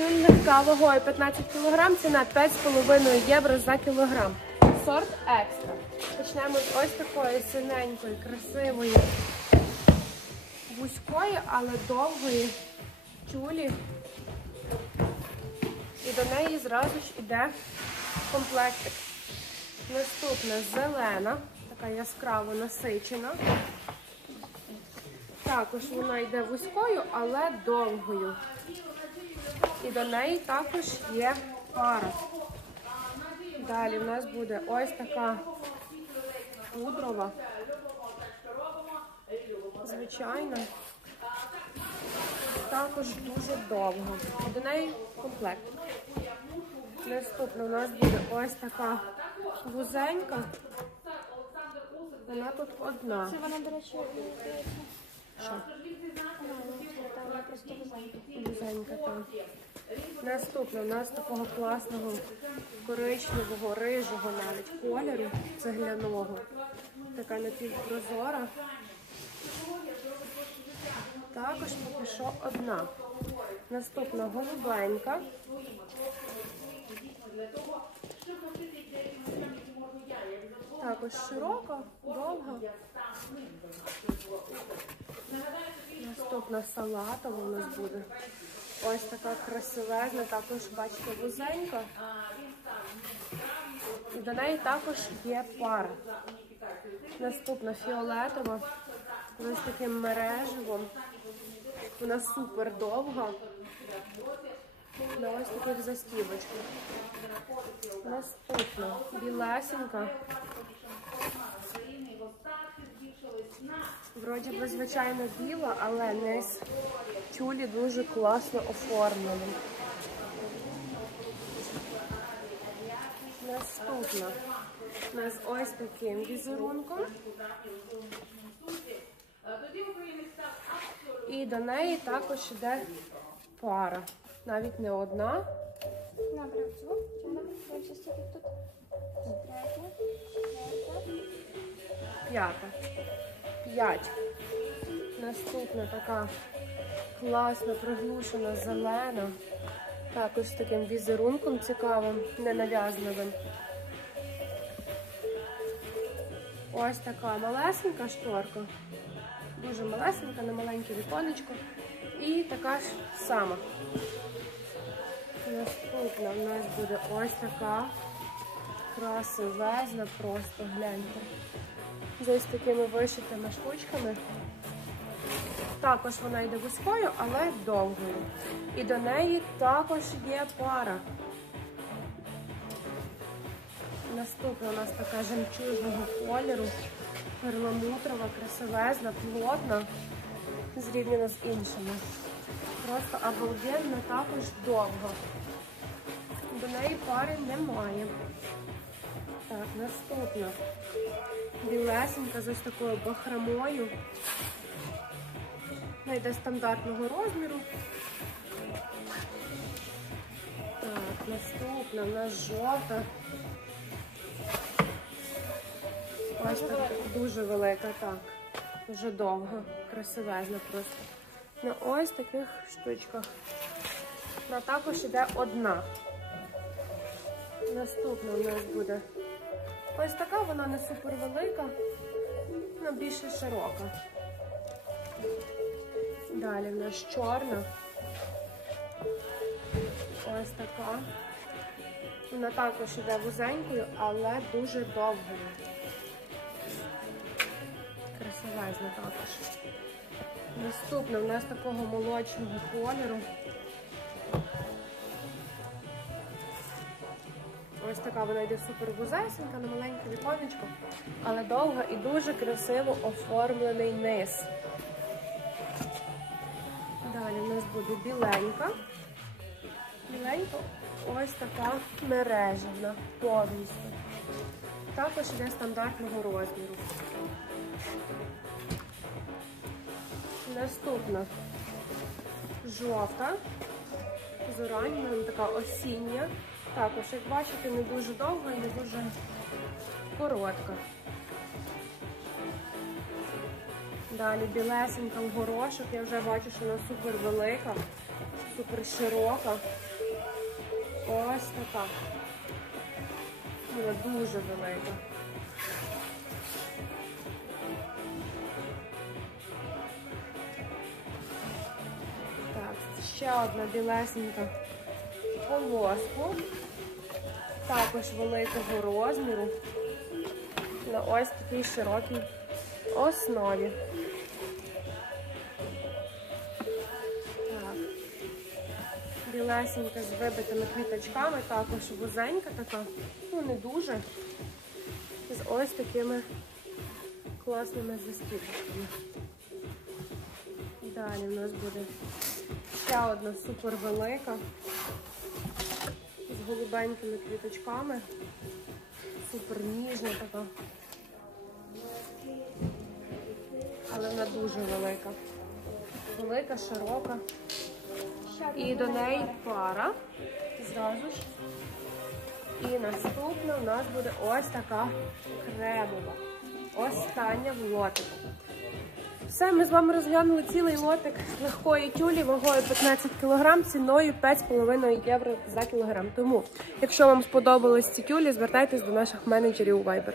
Легка вагою 15 кг, ціна 5,5 євро за кілограм. Сорт екстра. Почнемо з ось такої синенької, красивої, вузької, але довгої тюлі. І до неї зразу ж іде комплектик. Наступна зелена, така яскраво насичена. Також вона йде вузькою, але довгою. І до неї також є пара. Далі в нас буде ось така пудрова. Звичайна. Також дуже довга. І до неї комплект. Наступна у нас буде ось така вузенька. Вона тут одна. Це вона, до речі. Що? Вона просто вузенька. Вузенька там. Наступна у нас такого класного коричневого, рижого навіть кольору цегляного. Така напівпрозора. Також поки що одна. Наступна голубенька. Також широка, довга. Наступна салатова у нас буде. Ось така красивезна, також бачите, вузенька. І до неї також є пара. Наступна фіолетова. Ось таким мереживом. Вона супер довга. На ось таких застібочках. Наступна білесенька. Вроді би, звичайно, біла, але низ тюлі дуже класно оформлений. Наступна у нас ось таким візерунком. І до неї також йде пара. Навіть не одна. Набрав цю. Вона тут? Третя. Четверта. П'ята. П'ять. Наступна така класна, приглушена, зелена. Також з таким візерунком цікавим, ненав'язливим. Ось така малесенька шторка. Дуже малесенька, на маленьке віконечко. І така ж сама. Наступна в нас буде ось така красивезна, просто гляньте з такими вишитими штучками. Також вона йде вузькою, але довгою. І до неї також є пара. Наступна у нас така жемчужного кольору, перламутрова, красивезна, плотна, зрівняно з іншими. Просто обалденно також довго. До неї пари немає. Так, наступна білесенька з ось такою бахромою. Вона йде стандартного розміру. Так, наступна у нас жовта. Так дуже велика, так. Дуже довга, красивезна просто. На ось таких штучках. Вона також йде одна. Наступна у нас буде Ось така вона не супер велика, вона більше широка. Далі в нас чорна. Ось така. Вона також іде вузенькою, але дуже довгою. Красивезна також. Наступна у нас такого молочного кольору. Ось така вона йде супер вузесенька, на маленьке віконечко, але довга і дуже красиво оформлений низ. Далі у нас буде біленька. Біленька ось така мережевна повністю. Також йде стандартного розміру. Наступна жовта, з оранжевим, така осіння. Також, як бачите, не дуже довга і не дуже коротка. Далі білесенька в горошок, я вже бачу, що вона супер велика, супер широка. Ось така. Вона дуже велика. Так, ще одна білесенька по воску. Також великого розміру. На ось такій широкій основі. Білесенька з вибитими квіточками, також вузенька така, ну не дуже. З ось такими класними застіпками. Далі в нас буде ще одна супер велика з голубенькими квіточками. Супер ніжна така. Але вона дуже велика. Велика, широка. І до неї пара. Зразу ж. І наступна у нас буде ось така кремова. Остання в лотику. Все, ми з вами розглянули цілий лотик легкої тюлі вагою 15 кг, ціною 5,5 євро за кілограм. Тому, якщо вам сподобались ці тюлі, звертайтесь до наших менеджерів у Viber.